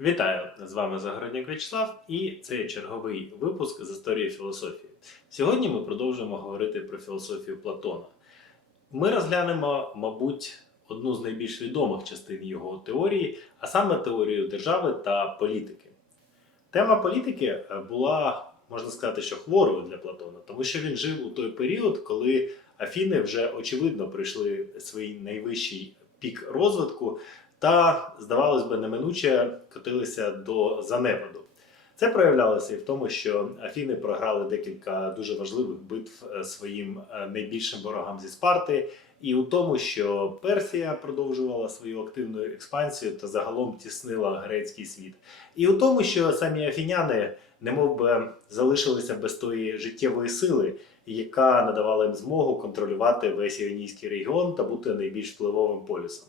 Вітаю! З вами Загороднік Вячеслав, і це черговий випуск з історії філософії. Сьогодні ми продовжуємо говорити про філософію Платона. Ми розглянемо, мабуть, одну з найбільш відомих частин його теорії, а саме теорію держави та політики. Тема політики е, була, можна сказати, що хворою для Платона, тому що він жив у той період, коли Афіни вже очевидно прийшли свій найвищий пік розвитку та, здавалось би, неминуче котилися до занепаду. Це проявлялося і в тому, що Афіни програли декілька дуже важливих битв е, своїм е, найбільшим ворогам зі Спарти, і у тому, що Персія продовжувала свою активну експансію та загалом тіснила грецький світ, і у тому, що самі афіняни немов би залишилися без тої життєвої сили, яка надавала їм змогу контролювати весь іонійський регіон та бути найбільш впливовим полюсом.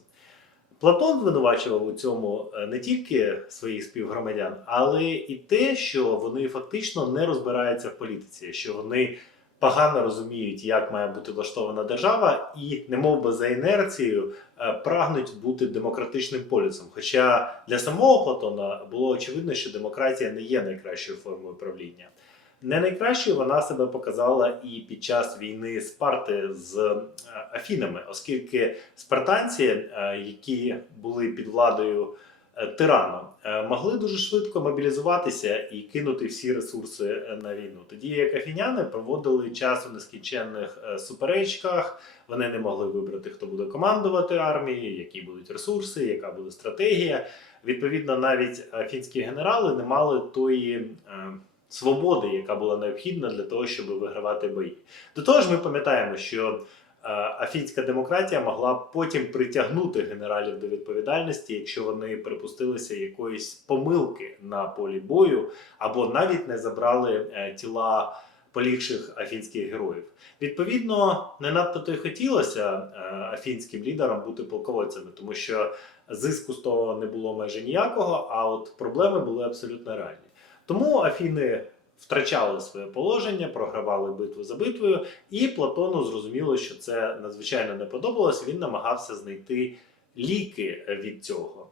Платон звинувачував у цьому е, не тільки своїх співгромадян, але і те, що вони фактично не розбираються в політиці, що вони погано розуміють, як має бути влаштована держава, і немов би за інерцією е, прагнуть бути демократичним полюсом. Хоча для самого Платона було очевидно, що демократія не є найкращою формою правління. Не найкращою вона себе показала і під час війни Спарти з е, Афінами, оскільки спартанці, е, які були під владою е, тирана, могли дуже швидко мобілізуватися і кинути всі ресурси на війну. Тоді як афіняни проводили час у нескінченних суперечках, вони не могли вибрати, хто буде командувати армією, які будуть ресурси, яка буде стратегія. Відповідно, навіть афінські генерали не мали тої. Свободи, яка була необхідна для того, щоб вигравати бої. До того ж, ми пам'ятаємо, що е, афінська демократія могла потім притягнути генералів до відповідальності, якщо вони припустилися якоїсь помилки на полі бою, або навіть не забрали е, тіла полігших афінських героїв. Відповідно, не надто то й хотілося е, афінським лідерам бути полководцями, тому що зиску з того не було майже ніякого, а от проблеми були абсолютно реальні. Тому Афіни втрачали своє положення, програвали битву за битвою, і Платону зрозуміло, що це надзвичайно не подобалось. Він намагався знайти ліки від цього.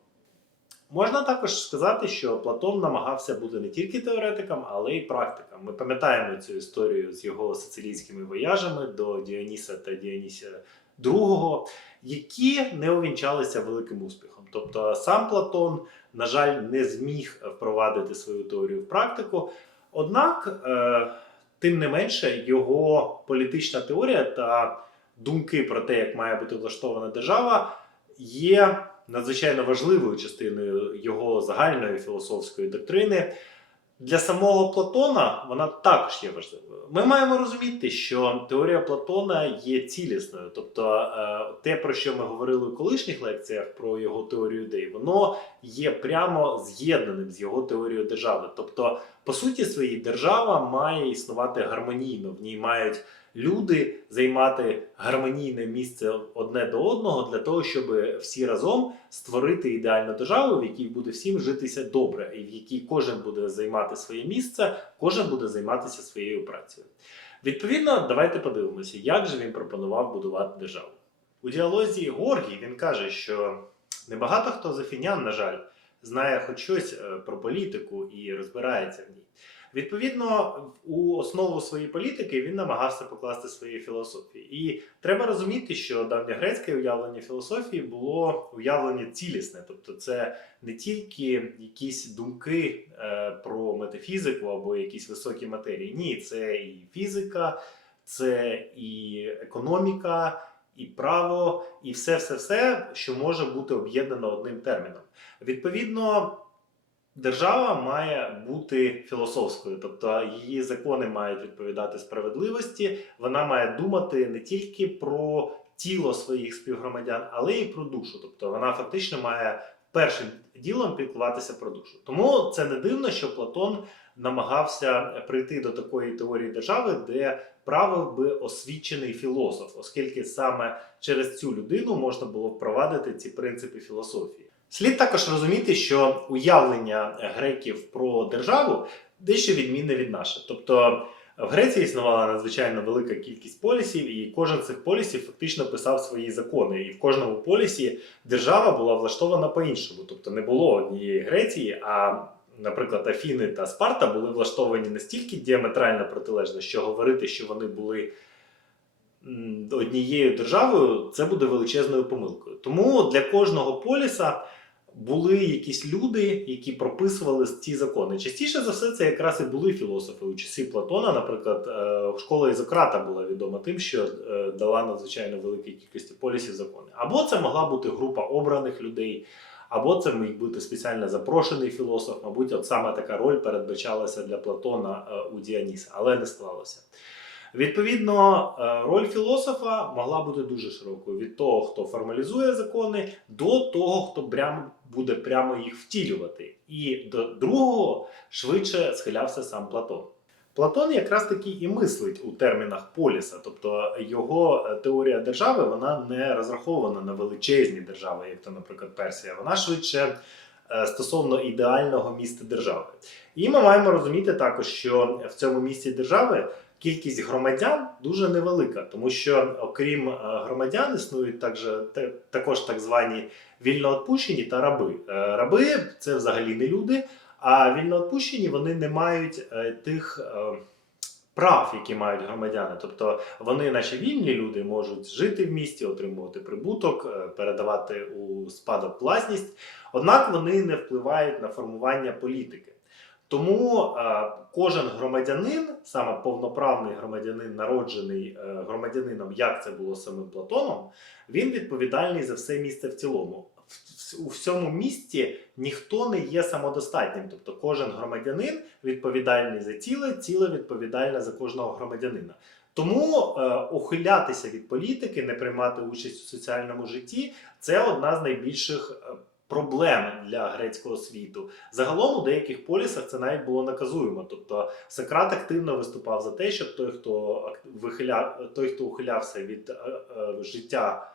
Можна також сказати, що Платон намагався бути не тільки теоретиком, але й практиком. Ми пам'ятаємо цю історію з його сицилійськими вояжами до Діоніса та Діоніся II, які не увінчалися великим успіхом. Тобто сам Платон, на жаль, не зміг впровадити свою теорію в практику. Однак, е, тим не менше, його політична теорія та думки про те, як має бути влаштована держава, є надзвичайно важливою частиною його загальної філософської доктрини. Для самого Платона вона також є важливою. Ми маємо розуміти, що теорія Платона є цілісною. Тобто е, те, про що ми говорили у колишніх лекціях про його теорію ідей, воно є прямо з'єднаним з його теорією держави. Тобто, по суті, своїй держава має існувати гармонійно. В ній мають люди займати гармонійне місце одне до одного для того, щоб всі разом створити ідеальну державу, в якій буде всім житися добре, і в якій кожен буде займати своє місце, кожен буде займатися своєю працею. Відповідно, давайте подивимося, як же він пропонував будувати державу. У діалозі Горгій він каже, що небагато хто з афінян, на жаль, знає хоч щось е, про політику і розбирається в ній. Відповідно, у основу своєї політики він намагався покласти свої філософії. І треба розуміти, що давньогрецьке уявлення філософії було уявлення цілісне, тобто це не тільки якісь думки е, про метафізику або якісь високі матерії. Ні, це і фізика, це і економіка, і право, і все, все, все, що може бути об'єднано одним терміном. Відповідно. Держава має бути філософською, тобто її закони мають відповідати справедливості. Вона має думати не тільки про тіло своїх співгромадян, але й про душу. Тобто вона фактично має першим ділом піклуватися про душу. Тому це не дивно, що Платон намагався прийти до такої теорії держави, де правив би освічений філософ, оскільки саме через цю людину можна було впровадити ці принципи філософії. Слід також розуміти, що уявлення греків про державу дещо відмінне від нашого. Тобто В Греції існувала надзвичайно велика кількість полісів, і кожен з цих полісів фактично писав свої закони. І в кожному полісі держава була влаштована по-іншому. Тобто не було однієї Греції, а, наприклад, Афіни та Спарта були влаштовані настільки діаметрально протилежно, що говорити, що вони були однією державою, це буде величезною помилкою. Тому для кожного поліса були якісь люди, які прописували ці закони. Частіше за все, це якраз і були філософи у часі Платона. Наприклад, е, школа Ізократа була відома тим, що е, дала надзвичайно великій кількості полісів закони. Або це могла бути група обраних людей, або це міг бути спеціально запрошений філософ. Мабуть, от саме така роль передбачалася для Платона е, у Діаніса, але не склалося. Відповідно, е, роль філософа могла бути дуже широкою від того, хто формалізує закони, до того, хто прямо буде прямо їх втілювати. І до другого швидше схилявся сам Платон. Платон якраз таки і мислить у термінах поліса, тобто його е, теорія держави вона не розрахована на величезні держави, як то, наприклад, Персія. Вона швидше е, стосовно ідеального міста держави. І ми маємо розуміти також, що в цьому місті держави кількість громадян дуже невелика, тому що окрім е, громадян існують також, також так звані вільноотпущені та раби. Е, Раби це взагалі не люди, а вільноотпущені вони не мають е, тих. Прав, які мають громадяни, тобто вони, наче вільні люди, можуть жити в місті, отримувати прибуток, передавати у спадок власність, однак вони не впливають на формування політики. Тому е, кожен громадянин, саме повноправний громадянин, народжений е, громадянином, як це було самим Платоном, він відповідальний за все місце в цілому. У всьому місті ніхто не є самодостатнім, тобто кожен громадянин відповідальний за ціле, ціле відповідальне за кожного громадянина. Тому е, ухилятися від політики, не приймати участь у соціальному житті це одна з найбільших е, проблем для грецького світу. Загалом у деяких полісах це навіть було наказуємо. Тобто Сократ активно виступав за те, щоб той, хто ак- вихиля... той, хто ухилявся від е, е, життя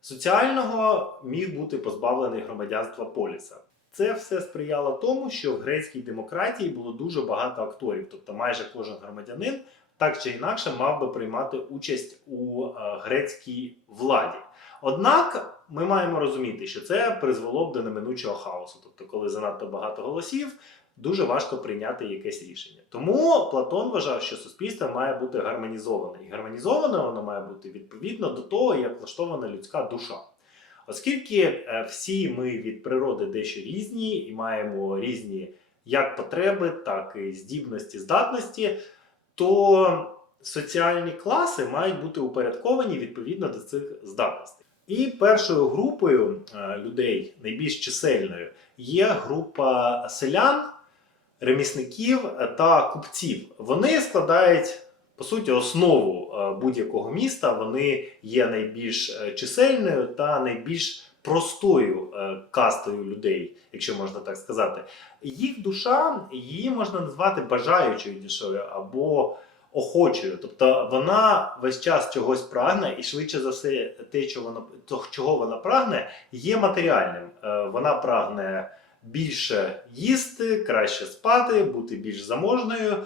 соціального, міг бути позбавлений громадянства поліса. Це все сприяло тому, що в грецькій демократії було дуже багато акторів, тобто майже кожен громадянин так чи інакше мав би приймати участь у е, грецькій владі. Однак ми маємо розуміти, що це призвело б до неминучого хаосу. Тобто, коли занадто багато голосів, дуже важко прийняти якесь рішення. Тому Платон вважав, що суспільство має бути гармонізоване. І гармонізоване воно має бути відповідно до того, як влаштована людська душа. Оскільки е, всі ми від природи дещо різні і маємо різні як потреби, так і здібності, здатності, то соціальні класи мають бути упорядковані відповідно до цих здатностей. І першою групою е, людей, найбільш чисельною, є група селян, ремісників та купців. Вони складають по суті основу е, будь-якого міста. Вони є найбільш е, чисельною та найбільш простою кастою людей, якщо можна так сказати. Їх душа її можна назвати бажаючою душою або охочою. Тобто вона весь час чогось прагне, і швидше за все, те, чого вона, то, чого вона прагне, є матеріальним. Е, Вона прагне більше їсти, краще спати, бути більш заможною,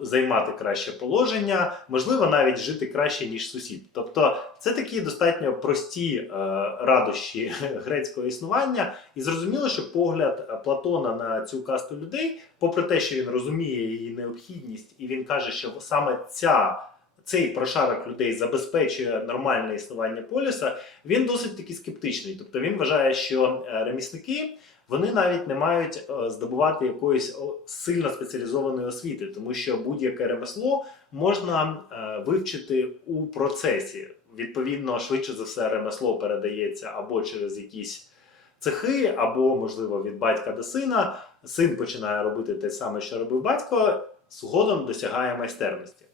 займати краще положення, можливо, навіть жити краще, ніж сусід. Тобто, це такі достатньо прості е, радощі грецького існування, і зрозуміло, що погляд Платона на цю касту людей, попри те, що він розуміє її необхідність, і він каже, що саме ця. Цей прошарок людей забезпечує нормальне існування поліса, він досить таки скептичний. Тобто він вважає, що е, ремісники вони навіть не мають е, здобувати якоїсь сильно спеціалізованої освіти, тому що будь-яке ремесло можна е, вивчити у процесі. Відповідно, швидше за все, ремесло передається або через якісь цехи, або, можливо, від батька до сина. Син починає робити те саме, що робив батько, згодом досягає майстерності.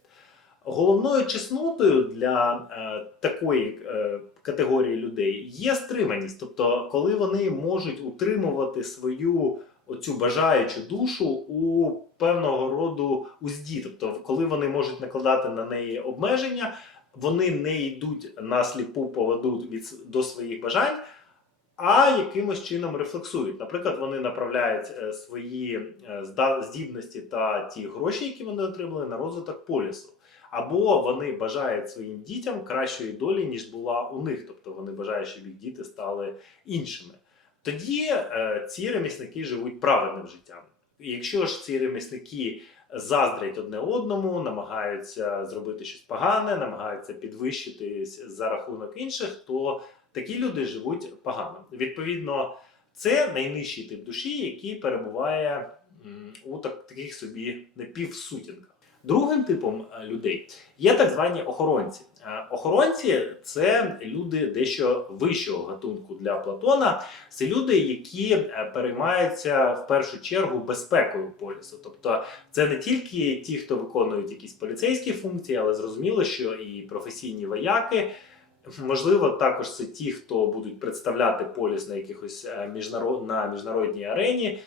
Головною чеснотою для е, такої е, категорії людей є стриманість. Тобто, коли вони можуть утримувати свою оцю бажаючу душу у певного роду узді, тобто, коли вони можуть накладати на неї обмеження, вони не йдуть на сліпу поводу від, до своїх бажань. а якимось чином рефлексують. Наприклад, вони направляють е, свої е, здібності та ті гроші, які вони отримали, на розвиток полісу. Або вони бажають своїм дітям кращої долі, ніж була у них, тобто вони бажають, щоб їх діти стали іншими. Тоді е, ці ремісники живуть правильним життям. Якщо ж ці ремісники заздрять одне одному, намагаються зробити щось погане, намагаються підвищитись за рахунок інших, то такі люди живуть погано. Відповідно, це найнижчий тип душі, який перебуває у так, таких собі напівсутінках. Другим типом е, людей є так звані охоронці. Е, Охоронці це люди дещо вищого гатунку для Платона. Це люди, які е, переймаються в першу чергу безпекою полісу. Тобто, це не тільки ті, хто виконують якісь поліцейські функції, але зрозуміло, що і професійні вояки. Можливо, також це ті, хто будуть представляти поліс на якихось міжнарод... на міжнародній арені,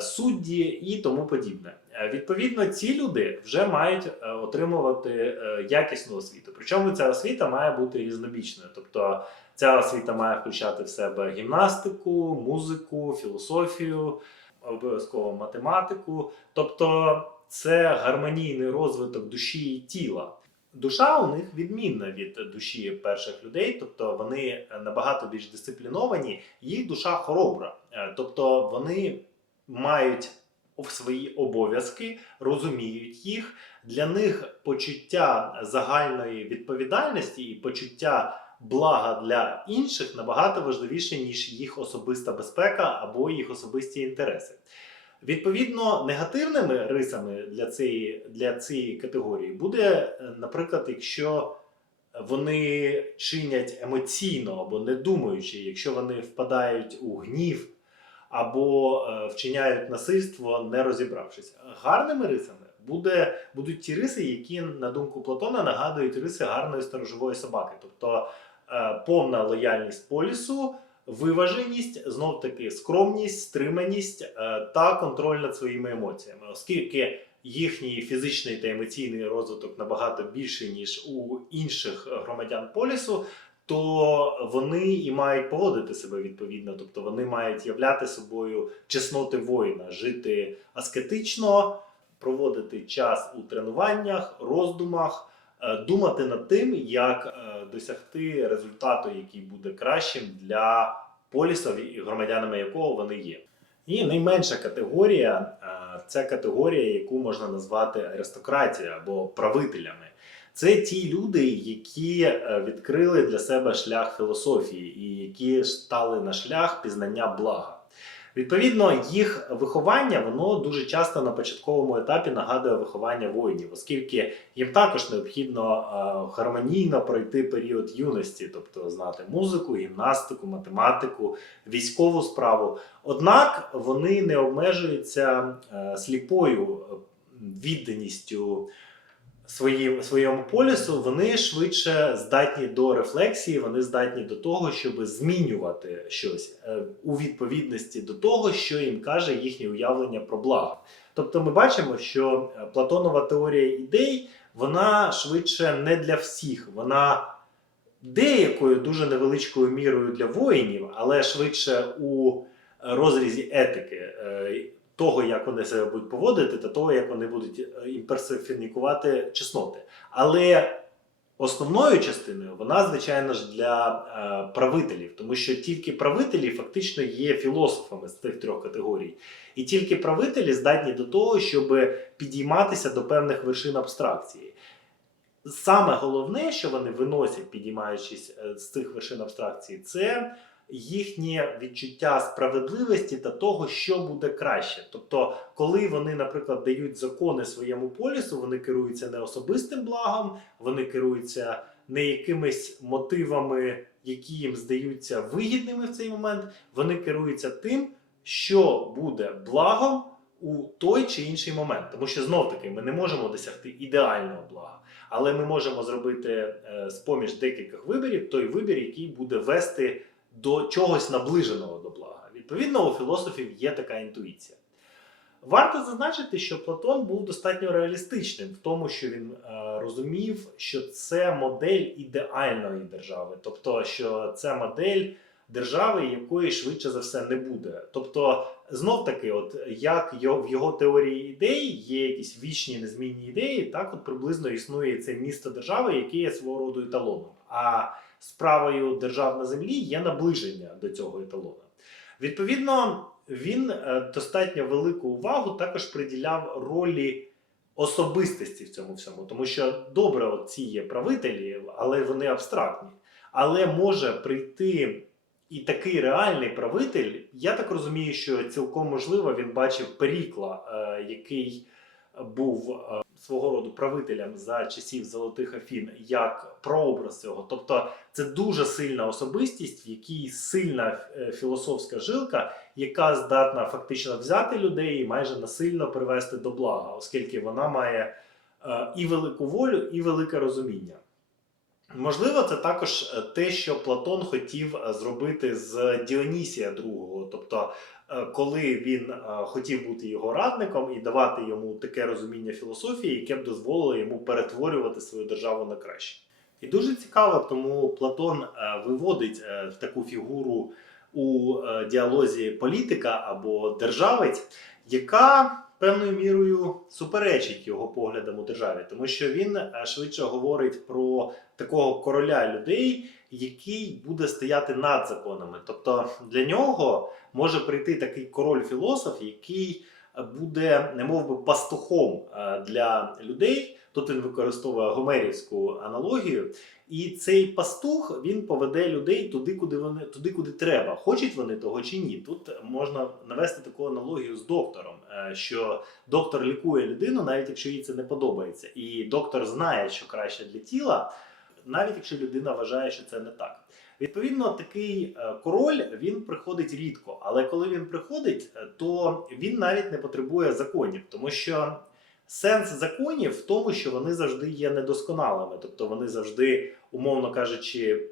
судді і тому подібне. Е, Відповідно, ці люди вже мають е, отримувати е, якісну освіту. Причому ця освіта має бути різнобічною. Тобто ця освіта має включати в себе гімнастику, музику, філософію, обов'язково математику. Тобто це гармонійний розвиток душі і тіла. Душа у них відмінна від душі перших людей, тобто вони набагато більш дисципліновані, їх душа хоробра. Тобто вони мають в свої обов'язки, розуміють їх. Для них почуття загальної відповідальності і почуття блага для інших набагато важливіше, ніж їх особиста безпека або їх особисті інтереси. Відповідно, негативними рисами для цієї, для цієї категорії буде, е, наприклад, якщо вони чинять емоційно або не думаючи, якщо вони впадають у гнів або е, вчиняють насильство, не розібравшись. Гарними рисами буде, будуть ті риси, які, на думку Платона, нагадують риси гарної сторожової собаки, тобто е, повна лояльність полісу, виваженість, знов таки скромність, стриманість е, та контроль над своїми емоціями, оскільки їхній фізичний та емоційний розвиток набагато більший, ніж у інших громадян полісу, то вони і мають поводити себе відповідно, тобто вони мають являти собою чесноти воїна, жити аскетично, проводити час у тренуваннях, роздумах, е, думати над тим, як е, досягти результату, який буде кращим для полісу і громадянами якого вони є. І найменша категорія е, це категорія, яку можна назвати аристократія або правителями. Це ті люди, які е, відкрили для себе шлях філософії і які стали на шлях пізнання блага. Відповідно, їх виховання воно дуже часто на початковому етапі нагадує виховання воїнів, оскільки їм також необхідно е, гармонійно пройти період юності, тобто знати музику, гімнастику, математику, військову справу. Однак вони не обмежуються е, сліпою відданістю своїм, своєму полісу, вони швидше здатні до рефлексії, вони здатні до того, щоб змінювати щось е, у відповідності до того, що їм каже їхнє уявлення про благо. Тобто ми бачимо, що е, Платонова теорія ідей вона швидше не для всіх, вона деякою дуже невеличкою мірою для воїнів, але швидше у розрізі етики. Е, того, як вони себе будуть поводити, та того, як вони будуть е, імперсоніфікувати чесноти. Але основною частиною вона, звичайно ж, для е, правителів, тому що тільки правителі фактично є філософами з тих трьох категорій. І тільки правителі здатні до того, щоб підійматися до певних вершин абстракції. Саме головне, що вони виносять, підіймаючись е, з цих вершин абстракції, це їхнє відчуття справедливості та того, що буде краще. Тобто, коли вони, наприклад, дають закони своєму полісу, вони керуються не особистим благом, вони керуються не якимись мотивами, які їм здаються вигідними в цей момент. Вони керуються тим, що буде благом у той чи інший момент. Тому що знов таки ми не можемо досягти ідеального блага. Але ми можемо зробити е, з-поміж декількох виборів той вибір, який буде вести до чогось наближеного до блага. Відповідно, у філософів є така інтуїція. Варто зазначити, що Платон був достатньо реалістичним в тому, що він е, розумів, що це модель ідеальної держави, тобто, що це модель держави, якої швидше за все не буде. Тобто, знов таки, от як його, в його теорії ідей є якісь вічні незмінні ідеї, так от приблизно існує це місто держави, яке є свого роду еталоном. А справою держав на землі є наближення до цього еталона. Відповідно, він е, достатньо велику увагу також приділяв ролі особистості в цьому всьому, тому що добре, ці є правителі, але вони абстрактні. Але може прийти і такий реальний правитель, я так розумію, що цілком можливо він бачив Перікла, е, який був е, свого роду правителем за часів Золотих Афін, як прообраз цього. Тобто це дуже сильна особистість, в якій сильна е, філософська жилка, яка здатна фактично взяти людей і майже насильно привести до блага, оскільки вона має е, і велику волю, і велике розуміння. Можливо, це також те, що Платон хотів зробити з Діонісія II. Тобто, коли він е, хотів бути його радником і давати йому таке розуміння філософії, яке б дозволило йому перетворювати свою державу на краще. І дуже цікаво, тому Платон е, виводить е, в таку фігуру у е, діалозі політика або державець, яка певною мірою суперечить його поглядам у державі, тому що він е, швидше говорить про такого короля людей, який буде стояти над законами. Тобто для нього може прийти такий король-філософ, який буде немов би пастухом е, для людей. Тут він використовує гомерівську аналогію, і цей пастух він поведе людей туди, куди вони туди, куди треба. Хочуть вони того чи ні. Тут можна навести таку аналогію з доктором, е, що доктор лікує людину, навіть якщо їй це не подобається, і доктор знає, що краще для тіла, навіть якщо людина вважає, що це не так. Відповідно, такий е, король він приходить рідко, але коли він приходить, е, то він навіть не потребує законів, тому що сенс законів в тому, що вони завжди є недосконалими, тобто вони завжди, умовно кажучи,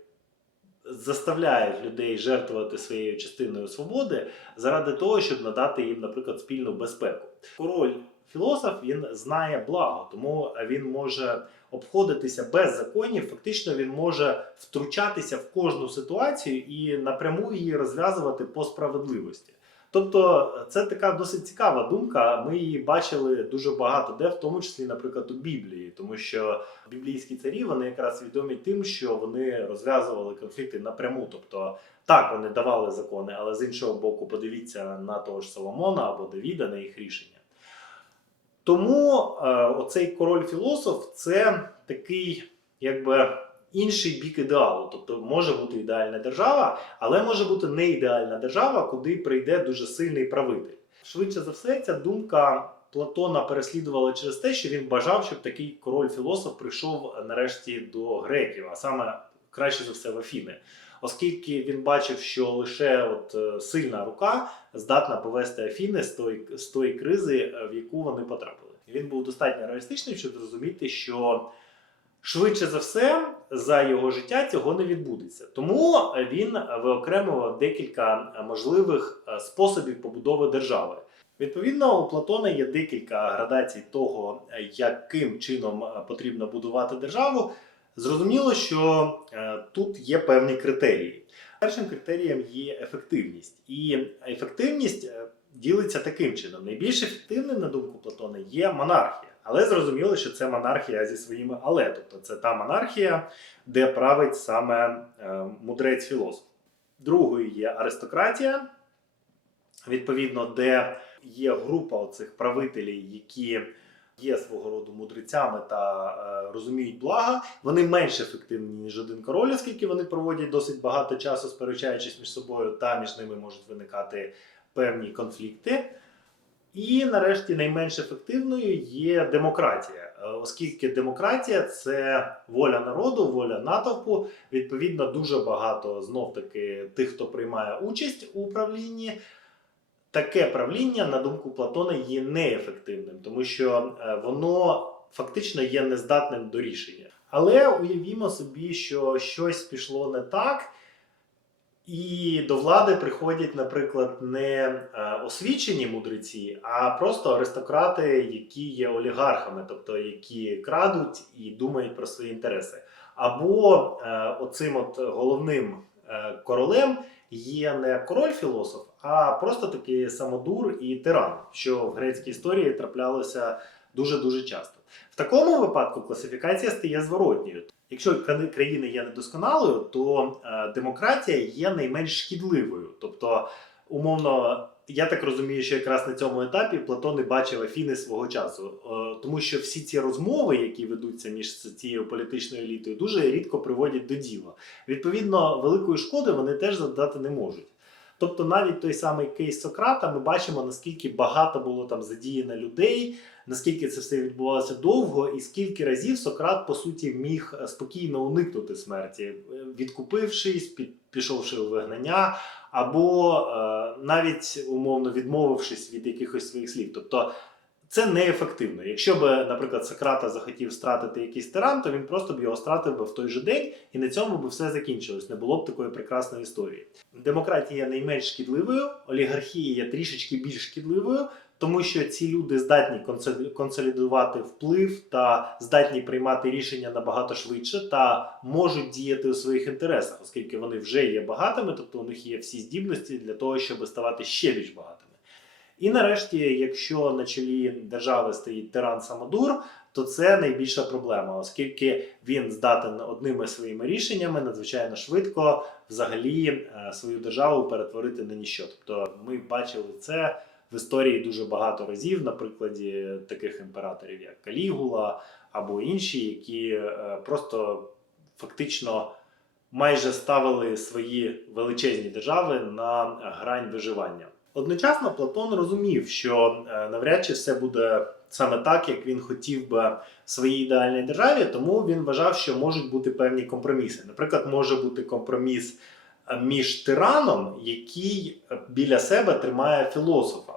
заставляють людей жертвувати своєю частиною свободи заради того, щоб надати їм, наприклад, спільну безпеку. Король філософ він знає благо, тому він може обходитися без законів. Фактично, він може втручатися в кожну ситуацію і напряму її розв'язувати по справедливості. Тобто, це така досить цікава думка. Ми її бачили дуже багато де, в тому числі, наприклад, у Біблії, тому що біблійські царі вони якраз відомі тим, що вони розв'язували конфлікти напряму. Тобто, так вони давали закони, але з іншого боку, подивіться на того ж Соломона або Давіда на їх рішення. Тому е, оцей король-філософ це такий, якби. Інший бік ідеалу, тобто може бути ідеальна держава, але може бути не ідеальна держава, куди прийде дуже сильний правитель. Швидше за все, ця думка Платона переслідувала через те, що він бажав, щоб такий король-філософ прийшов нарешті до греків, а саме краще за все в Афіни. Оскільки він бачив, що лише от е, сильна рука здатна повести Афіни з тої, з тої кризи, е, в яку вони потрапили. Він був достатньо реалістичним, щоб зрозуміти, що швидше за все за його життя цього не відбудеться. Тому він виокремував декілька можливих е, способів побудови держави. Відповідно, у Платона є декілька градацій того, яким чином потрібно будувати державу. Зрозуміло, що е, тут є певні критерії. Першим критерієм є ефективність, і ефективність е, ділиться таким чином: найбільш ефективним, на думку Платона, є монархія. Але зрозуміло, що це монархія зі своїми але. Тобто це та монархія, де править саме е, мудрець філософ. Другою є аристократія, відповідно, де є група оцих правителів, які є свого роду мудрецями та е, розуміють блага. Вони менш ефективні, ніж один король, оскільки вони проводять досить багато часу, сперечаючись між собою, та між ними можуть виникати певні конфлікти. І нарешті найменш ефективною є демократія, Е, оскільки демократія це воля народу, воля натовпу. Відповідно, дуже багато знов таки тих, хто приймає участь у правлінні. Таке правління, на думку Платона, є неефективним, тому що е, воно фактично є нездатним до рішення. Але уявімо собі, що щось пішло не так, і до влади приходять, наприклад, не е, освічені мудреці, а просто аристократи, які є олігархами, тобто які крадуть і думають про свої інтереси. Або е, оцим от головним королем є не король-філософ, а просто такий самодур і тиран, що в грецькій історії траплялося дуже-дуже часто. В такому випадку класифікація стає зворотньою. Якщо кра- країна є недосконалою, то е, демократія є найменш шкідливою. Тобто, умовно, я так розумію, що якраз на цьому етапі Платон і бачив Афіни свого часу, Е, тому що всі ці розмови, які ведуться між цією політичною елітою, дуже рідко приводять до діла. Відповідно, великої шкоди вони теж завдати не можуть. Тобто, навіть той самий кейс Сократа, ми бачимо, наскільки багато було там задіяно людей, наскільки це все відбувалося довго, і скільки разів Сократ, по суті, міг е, спокійно уникнути смерті, е, відкупившись, під, пішовши у вигнання, або е, навіть умовно відмовившись від якихось своїх слів. Тобто це неефективно. Якщо б, наприклад, Сократа захотів стратити якийсь тиран, то він просто б його стратив би в той же день, і на цьому б все закінчилось. Не було б такої прекрасної історії. Демократія найменш шкідливою, олігархія є трішечки більш шкідливою, тому що ці люди здатні консолі- консолідувати вплив та здатні приймати рішення набагато швидше та можуть діяти у своїх інтересах, оскільки вони вже є багатими, тобто у них є всі здібності для того, щоб ставати ще більш багатими. І нарешті, якщо на чолі держави стоїть тиран Самодур, то це найбільша проблема, оскільки він здатен одними своїми рішеннями надзвичайно швидко взагалі е, свою державу перетворити на ніщо. Тобто ми бачили це в історії дуже багато разів, на прикладі таких імператорів, як Калігула або інші, які е, просто фактично майже ставили свої величезні держави на грань виживання. Одночасно Платон розумів, що е, навряд чи все буде саме так, як він хотів би в своїй ідеальній державі, тому він вважав, що можуть бути певні компроміси. Наприклад, може бути компроміс між тираном, який біля себе тримає філософа.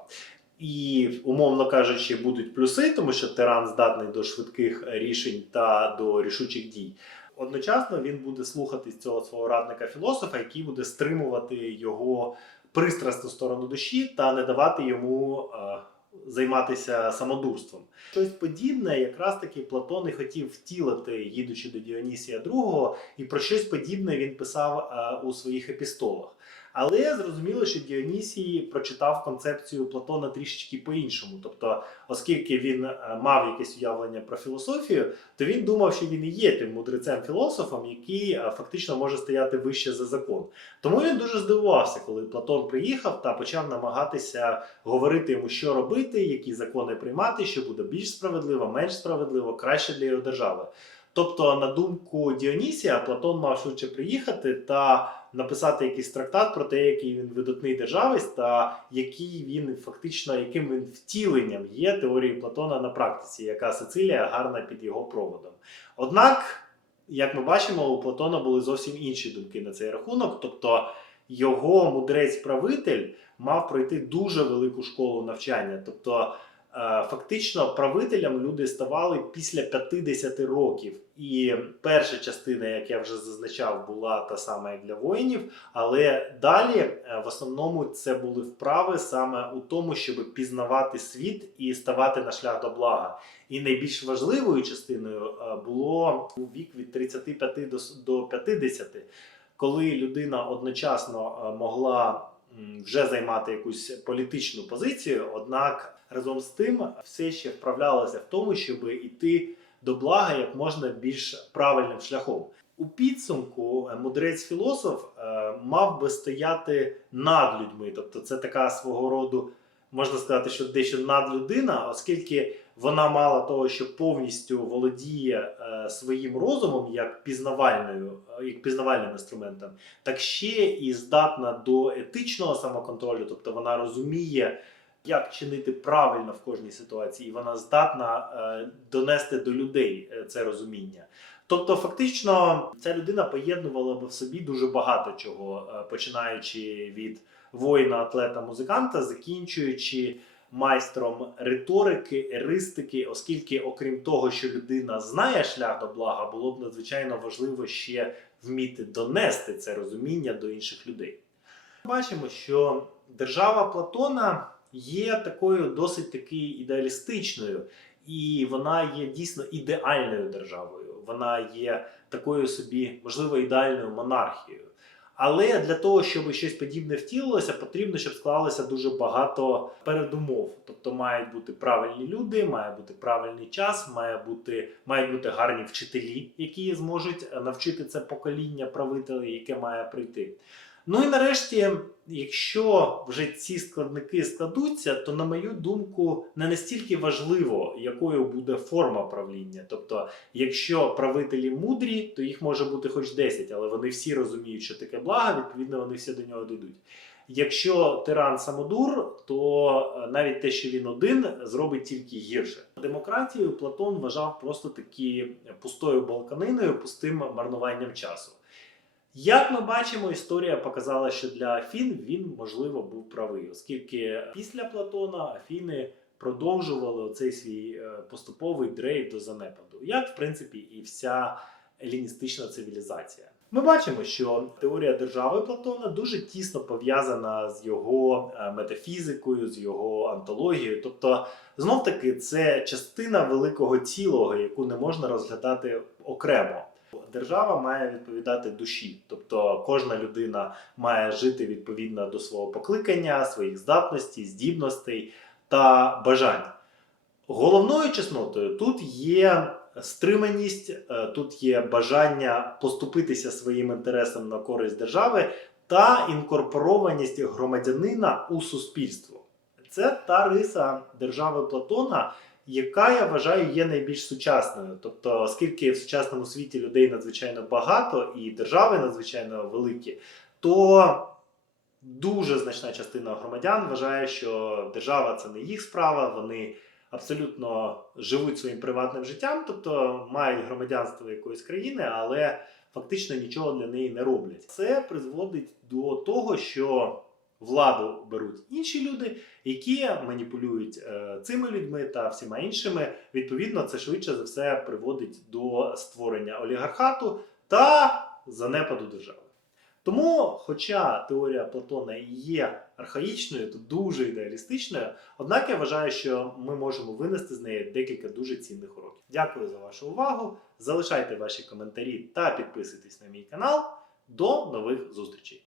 І, умовно кажучи, будуть плюси, тому що тиран здатний до швидких рішень та до рішучих дій. Одночасно він буде слухатись цього свого радника філософа, який буде стримувати його пристрасну сторону душі та не давати йому е, займатися самодурством. Щось подібне, якраз таки Платон і хотів втілити, їдучи до Діонісія II, і про щось подібне він писав е, у своїх епістолах. Але зрозуміло, що Діонісій прочитав концепцію Платона трішечки по-іншому. Тобто, оскільки він е, мав якесь уявлення про філософію, то він думав, що він і є тим мудрецем-філософом, який е, фактично може стояти вище за закон. Тому він дуже здивувався, коли Платон приїхав та почав намагатися говорити йому, що робити, які закони приймати, що буде більш справедливо, менш справедливо, краще для його держави. Тобто, на думку Діонісія, Платон мав швидше приїхати та написати якийсь трактат про те, який він видатний державець, та який він фактично яким він втіленням є теорії Платона на практиці, яка Сицилія гарна під його проводом. Однак, як ми бачимо, у Платона були зовсім інші думки на цей рахунок. Тобто його мудрець-правитель мав пройти дуже велику школу навчання. Тобто, фактично, правителям люди ставали після 50 років. І перша частина, як я вже зазначав, була та сама, як для воїнів. Але далі, е, в основному, це були вправи саме у тому, щоб пізнавати світ і ставати на шлях до блага. І найбільш важливою частиною е, було у вік від 35 до до 50, коли людина одночасно е, могла вже займати якусь політичну позицію, однак разом з тим все ще вправлялася в тому, щоб іти до блага як можна більш правильним шляхом. У підсумку е, мудрець-філософ е, мав би стояти над людьми, тобто це така свого роду, можна сказати, що дещо надлюдина, оскільки вона мала того, що повністю володіє е, своїм розумом як пізнавальною, як пізнавальним інструментом, так ще і здатна до етичного самоконтролю, тобто вона розуміє, як чинити правильно в кожній ситуації, і вона здатна е, донести до людей е, це розуміння. Тобто, фактично, ця людина поєднувала би в собі дуже багато чого, е, починаючи від воїна, атлета, музиканта, закінчуючи майстром риторики, еристики, оскільки, окрім того, що людина знає шлях до блага, було б надзвичайно важливо ще вміти донести це розуміння до інших людей. Бачимо, що держава Платона є такою досить таки ідеалістичною, і вона є дійсно ідеальною державою. Вона є такою собі, можливо, ідеальною монархією. Але для того, щоб щось подібне втілилося, потрібно, щоб склалося дуже багато передумов. Тобто мають бути правильні люди, має бути правильний час, має бути, мають бути гарні вчителі, які зможуть навчити це покоління правителів, яке має прийти. Ну і нарешті, якщо вже ці складники складуться, то на мою думку не настільки важливо, якою буде форма правління. Тобто, якщо правителі мудрі, то їх може бути хоч 10, але вони всі розуміють, що таке благо, відповідно, вони всі до нього дійдуть. Якщо тиран самодур, то е, навіть те, що він один, зробить тільки гірше. Демократію Платон вважав просто таки пустою балканиною, пустим марнуванням часу. Як ми бачимо, історія показала, що для Афін він, можливо, був правий, оскільки після Платона Афіни продовжували оцей свій е, поступовий дрейф до занепаду, як в принципі і вся еліністична цивілізація. Ми бачимо, що теорія держави Платона дуже тісно пов'язана з його е, метафізикою, з його антологією. Тобто, знов таки, це частина великого цілого, яку не можна розглядати окремо. Держава має відповідати душі, тобто кожна людина має жити відповідно до свого покликання, своїх здатностей, здібностей та бажань. Головною чеснотою тут є стриманість, е, тут є бажання поступитися своїм інтересам на користь держави та інкорпорованість громадянина у суспільство. Це та риса держави Платона, яка я вважаю є найбільш сучасною. Тобто, оскільки в сучасному світі людей надзвичайно багато і держави надзвичайно великі, то дуже значна частина громадян вважає, що держава це не їх справа, вони абсолютно живуть своїм приватним життям, тобто мають громадянство якоїсь країни, але фактично нічого для неї не роблять. Це призводить до того, що владу беруть інші люди, які маніпулюють е, цими людьми та всіма іншими. Відповідно, це швидше за все приводить до створення олігархату та занепаду держави. Тому, хоча теорія Платона є архаїчною, то дуже ідеалістичною, однак я вважаю, що ми можемо винести з неї декілька дуже цінних уроків. Дякую за вашу увагу. Залишайте ваші коментарі та підписуйтесь на мій канал. До нових зустрічей!